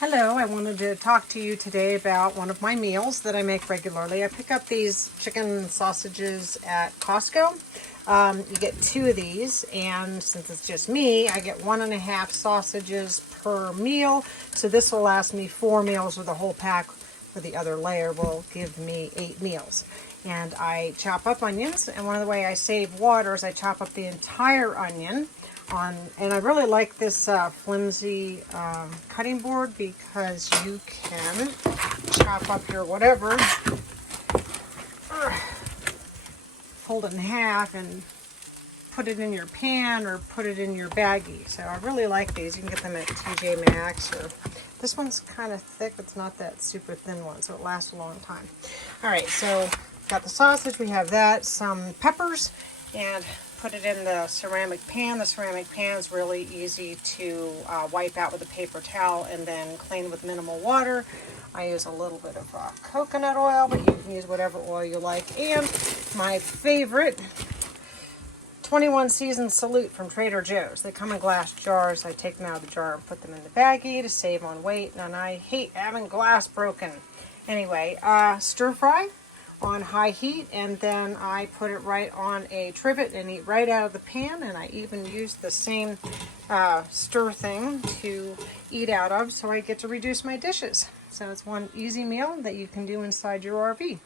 Hello, I wanted to talk to you today about one of my meals that I make regularly. I pick up these chicken sausages at Costco. You get 2 of these, and since it's just me, I get 1.5 sausages per meal. So this will last me 4 meals, or the whole pack with the other layer will give me 8 meals. And I chop up onions, and one of the way I save water is I chop up the entire onion. And I really like this flimsy cutting board because you can chop up your whatever, fold it in half and put it in your pan or put it in your baggie. So I really like these. You can get them at TJ Maxx, or this one's kind of thick. It's not that super thin one, so it lasts a long time. All right, so got the sausage. We have that, some peppers, and put it in the ceramic pan. The ceramic pan is really easy to wipe out with a paper towel and then clean with minimal water. I use a little bit of coconut oil, but you can use whatever oil you like. And my favorite, 21 Seasons Salute from Trader Joe's. They come in glass jars. I take them out of the jar and put them in the baggie to save on weight, and I hate having glass broken. Anyway, stir fry on high heat, and then I put it right on a trivet and eat right out of the pan. And I even use the same stir thing to eat out of, so I get to reduce my dishes. So it's one easy meal that you can do inside your RV.